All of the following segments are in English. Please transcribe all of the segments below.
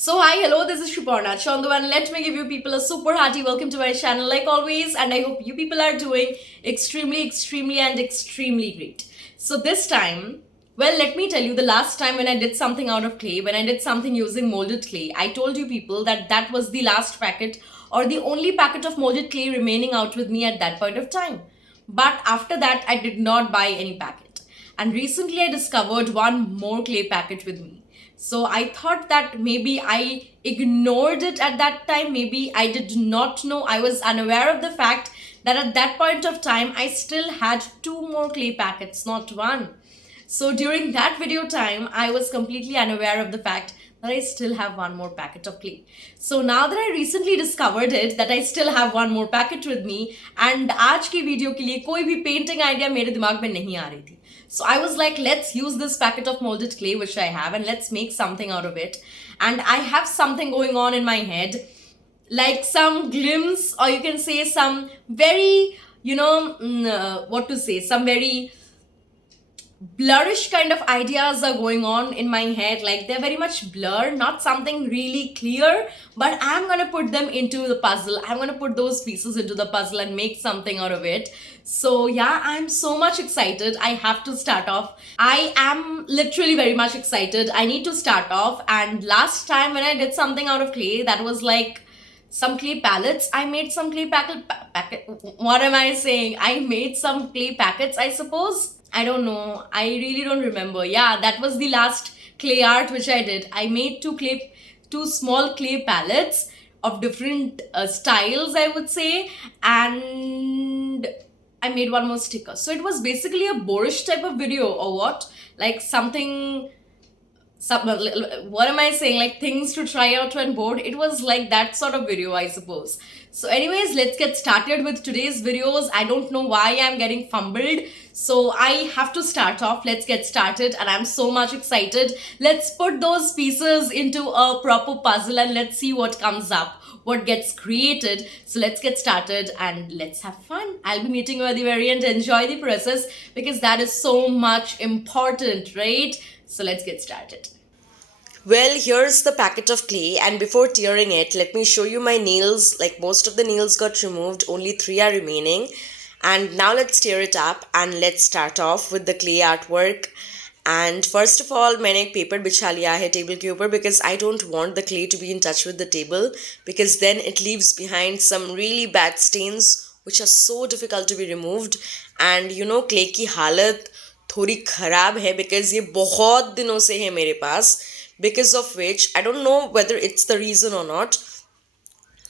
So hi, hello, this is Shuparna Chandu and let me give you people a super hearty welcome to my channel like always, and I hope you people are doing extremely great. So this time, well, let me tell you, the last time when I did something out of clay, when I did something using molded clay, I told you people that that was the last packet or the only packet of molded clay remaining out with me at that point of time. But after that, I did not buy any packet. And recently I discovered one more clay packet with me. So I thought that maybe I ignored it at that time. Maybe I did not know. I was unaware of the fact that at that point of time, I still had two more clay packets, not one. So during that video time, I was completely unaware of the fact that I still have one more packet of clay. So now that I recently discovered it, that I still have one more packet with me, and आज की video के लिए कोई भी painting idea मेरे दिमाग में नहीं आ रही थी. So I was like, let's use this packet of molded clay which I have and let's make something out of it. And I have something going on in my head, like some glimpse, or you can say some very, what to say, some very blurrish kind of ideas are going on in my head. Like they're very much blur, not something really clear, but I'm gonna put them into the puzzle. I'm gonna put those pieces into the puzzle and make something out of it. So yeah, I'm so much excited. I have to start off. I am literally very much excited. I need to start off. And last time when I did something out of clay, that was like some clay palettes. I made some clay packet. What am I saying? I made some clay packets, I suppose. I don't know. I really don't remember. Yeah, that was the last clay art which I did. I made two small clay palettes of different styles, I would say, and I made one more sticker. So it was basically a boorish type of video, or what? Like something, what am I saying? Like things to try out when bored. It was like that sort of video, I suppose. So anyways, let's get started with today's videos. I don't know why I'm getting fumbled. So I have to start off. Let's get started, and I'm so much excited. Let's put those pieces into a proper puzzle and let's see what comes up, what gets created. So let's get started and let's have fun. I'll be meeting you at the very end. Enjoy the process because that is so much important, right? So let's get started. Well, here's the packet of clay, and before tearing it, let me show you my nails. Like most of the nails got removed, only 3 are remaining. And now let's tear it up and let's start off with the clay artwork. And first of all, मैंने एक paper बिछा लिया है table के ऊपर because I don't want the clay to be in touch with the table, because then it leaves behind some really bad stains which are so difficult to be removed. And you know, clay की हालत थोड़ी खराब है because ये बहुत दिनों से है मेरे पास, because of which I don't know whether it's the reason or not,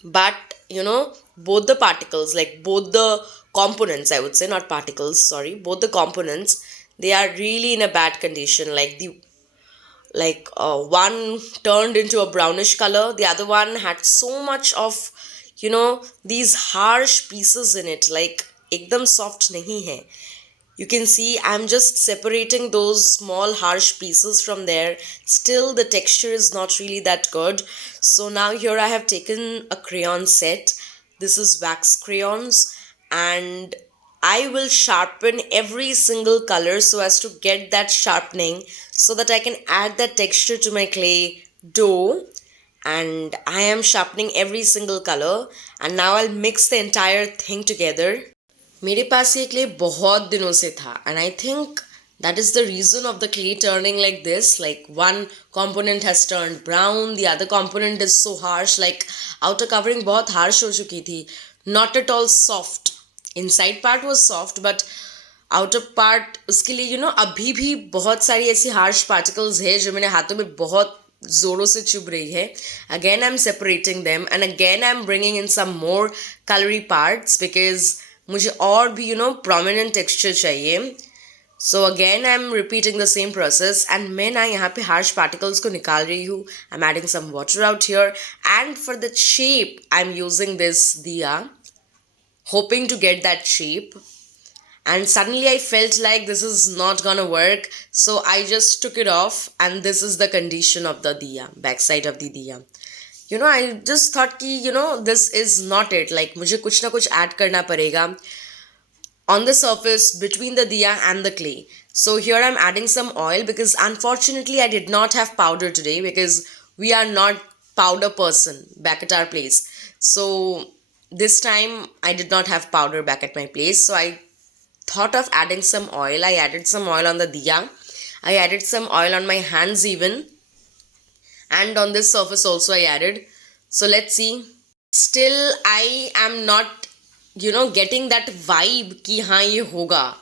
but you know, both the particles, like both the components, I would say, not particles, sorry, both the components, they are really in a bad condition. Like one turned into a brownish color, the other one had so much of, you know, these harsh pieces in it, like ekdam soft nahi hai. You can see I'm just separating those small harsh pieces from there. Still the texture is not really that good. So now here I have taken a crayon set. This is wax crayons, and I will sharpen every single color so as to get that sharpening so that I can add that texture to my clay dough. And I am sharpening every single color, and now I'll mix the entire thing together. मेरे पास ये clay बहुत दिनों से था, and I think that is the reason of the clay turning like this. Like one component has turned brown, the other component is so harsh, like outer covering बहुत harsh हो चुकी थी, not at all soft. Inside part was soft, but outer part उसके लिए you know अभी भी बहुत सारी ऐसी harsh particles है जो मेरे हाथों में बहुत जोरों से चुभ रही है. Again I'm separating them, and again I'm bringing in some more colory parts because मुझे और भी you know prominent texture चाहिए. So again I'm repeating the same process, and मैं ना यहाँ पे harsh particles को निकाल रही हूँ. I'm adding some water out here, and for the shape I'm using this diya, hoping to get that shape. And suddenly I felt like this is not gonna work, so I just took it off, and this is the condition of the diya, backside of the diya. You know, I just thought कि you know this is not it. Like मुझे कुछ ना कुछ add करना पड़ेगा on the surface between the diya and the clay. So here I'm adding some oil because unfortunately I did not have powder today because we are not powder person back at our place. So this time I did not have powder back at my place. So I thought of adding some oil. I added some oil on the diya. I added some oil on my hands even. And on this surface also I added. So let's see. Still I am not, getting that vibe ki haan ye hoga.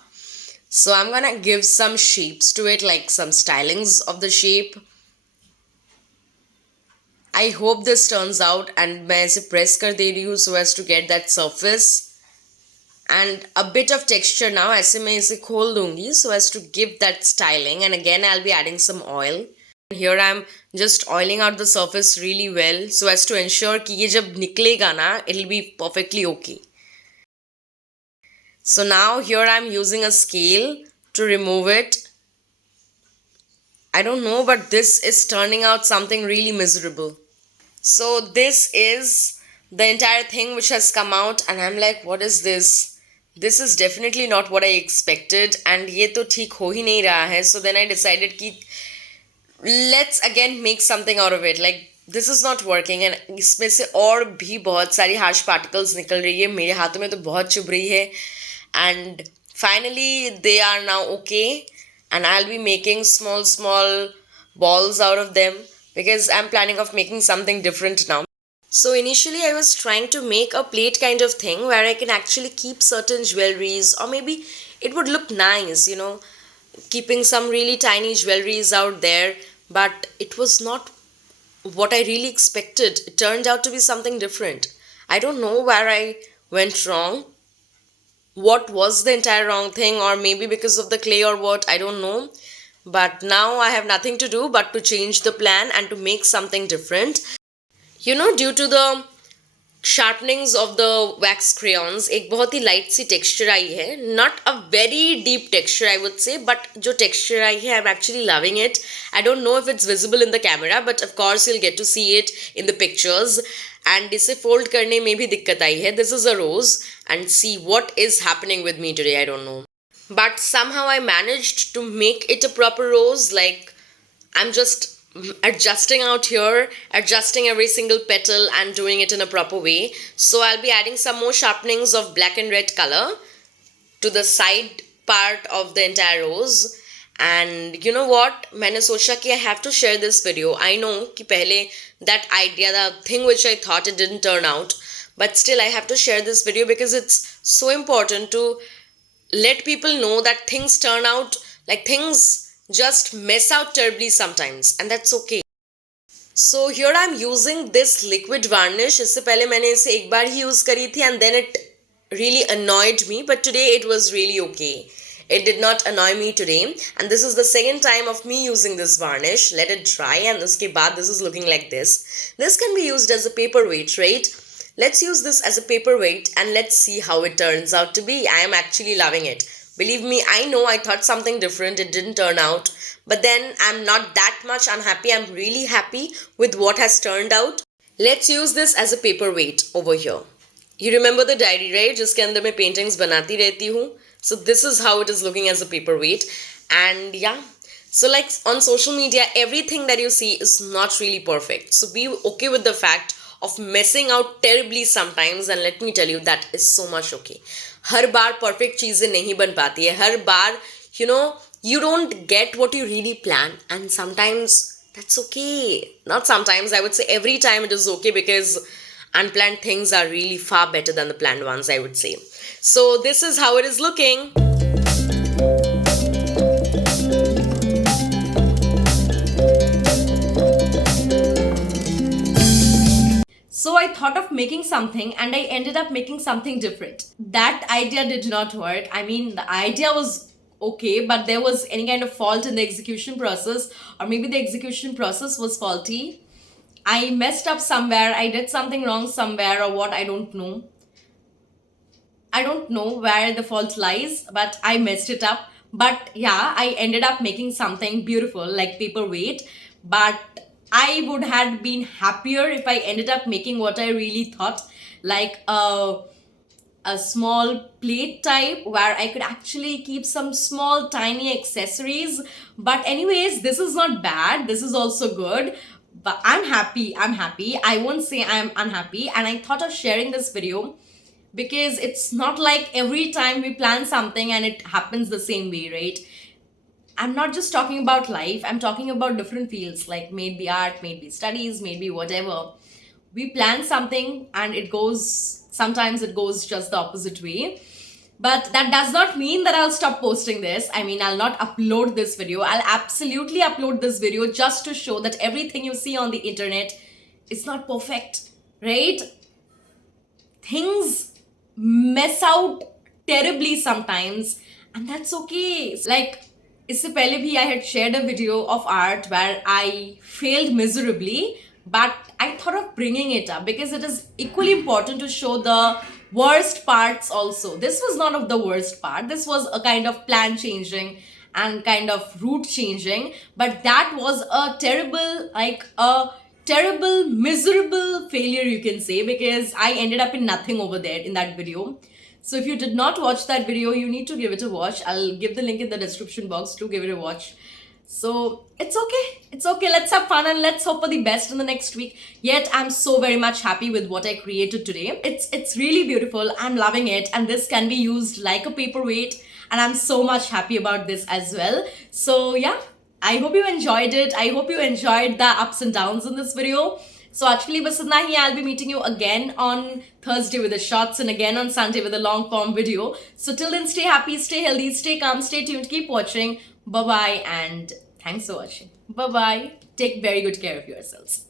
So I'm gonna give some shapes to it, like some stylings of the shape. I hope this turns out, and मैं ऐसे press कर दे रही हूँ so as to get that surface and a bit of texture now. ऐसे मैं इसे खोल दूँगी so as to give that styling, and again I'll be adding some oil. Here I'm just oiling out the surface really well so as to ensure कि ये जब निकलेगा ना, it'll be perfectly okay. So now here I'm using a scale to remove it. I don't know, but this is turning out something really miserable. So this is the entire thing which has come out, and I'm like, what is this? This is definitely not what I expected, and ये तो ठीक हो ही नहीं रहा है. So then I decided कि let's again make something out of it. Like this is not working, and इसमें से और भी बहुत सारी harsh particles निकल रही है. मेरे हाथों में तो बहुत चुभ रही है. And finally they are now okay, and I'll be making small balls out of them because I'm planning of making something different now. So initially I was trying to make a plate kind of thing where I can actually keep certain jewelries, or maybe it would look nice, keeping some really tiny jewelries out there, but it was not what I really expected. It turned out to be something different. I don't know where I went wrong. What was the entire wrong thing, or maybe because of the clay or what, I don't know. But now I have nothing to do but to change the plan and to make something different. Due to the sharpenings of the wax crayons, एक बहुत ही light सी texture आई है. Not a very deep texture I would say, but जो texture आई है, I'm actually loving it. I don't know if it's visible in the camera, but of course you'll get to see it in the pictures. And इसे fold करने में भी दिक्कत आई है. This is a rose, and see what is happening with me today, I don't know. But somehow I managed to make it a proper rose. Like I'm just adjusting out here, adjusting every single petal and doing it in a proper way. So I'll be adding some more sharpenings of black and red color to the side part of the entire rose. And you know what, मैंने सोचा कि I have to share this video. I know कि पहले that idea, the thing which I thought, it didn't turn out, but still I have to share this video because it's so important to let people know that things turn out, like things just mess out terribly sometimes, and that's okay. So here I'm using this liquid varnish. इससे पहले मैंने इसे एक बार ही use करी थी, and then it really annoyed me, but today it was really okay. It did not annoy me today, and this is the second time of me using this varnish. Let it dry, and uske baad this is looking like this. This can be used as a paperweight, right? Let's use this as a paperweight and let's see how it turns out to be. I am actually loving it. Believe me, I know I thought something different. It didn't turn out. But then I'm not that much unhappy. I'm really happy with what has turned out. Let's use this as a paperweight over here. You remember the diary, right? जिसके अंदर मैं paintings बनाती रहती हूँ. So this is how it is looking as a paperweight. And yeah, so like on social media, everything that you see is not really perfect. So be okay with the fact of messing out terribly sometimes, and let me tell you, that is so much okay. Her bar perfect चीज़ें नहीं बन पाती है. हर बार, you don't get what you really plan, and sometimes that's okay. Not sometimes, I would say every time it is okay, because unplanned things are really far better than the planned ones, I would say. So this is how it is looking. So I thought of making something and I ended up making something different. That idea did not work. I mean, the idea was okay, but there was any kind of fault in the execution process, or maybe the execution process was faulty. I messed up somewhere, I did something wrong somewhere, or what, I don't know. I don't know where the fault lies, but I messed it up. But yeah, I ended up making something beautiful like paperweight. But I would have been happier if I ended up making what I really thought, like a small plate type where I could actually keep some small tiny accessories. But anyways, this is not bad. This is also good. but I'm happy. I'm happy. I won't say I'm unhappy. And I thought of sharing this video because it's not like every time we plan something and it happens the same way, right? I'm not just talking about life, I'm talking about different fields, like maybe art, maybe studies, maybe whatever. We plan something and sometimes it goes just the opposite way. But that does not mean that I'll stop posting this. I mean, I'll not upload this video. I'll absolutely upload this video just to show that everything you see on the internet is not perfect, right? Things mess out terribly sometimes, and that's okay. Like, इससे पहले भी I had shared a video of art where I failed miserably, but I thought of bringing it up because it is equally important to show the worst parts also. This was none of the worst part. This was a kind of plan changing and kind of route changing, but that was a terrible, miserable failure, you can say, because I ended up in nothing over there in that video. So if you did not watch that video, you need to give it a watch. I'll give the link in the description box to give it a watch. So it's okay. It's okay. Let's have fun and let's hope for the best in the next week. Yet I'm so very much happy with what I created today. It's really beautiful. I'm loving it. And this can be used like a paperweight. And I'm so much happy about this as well. So yeah, I hope you enjoyed it. I hope you enjoyed the ups and downs in this video. So actually, bas itna hi. I'll be meeting you again on Thursday with the shorts and again on Sunday with a long form video. So till then, stay happy, stay healthy, stay calm, stay tuned, keep watching. Bye-bye and thanks for watching. Bye-bye. Take very good care of yourselves.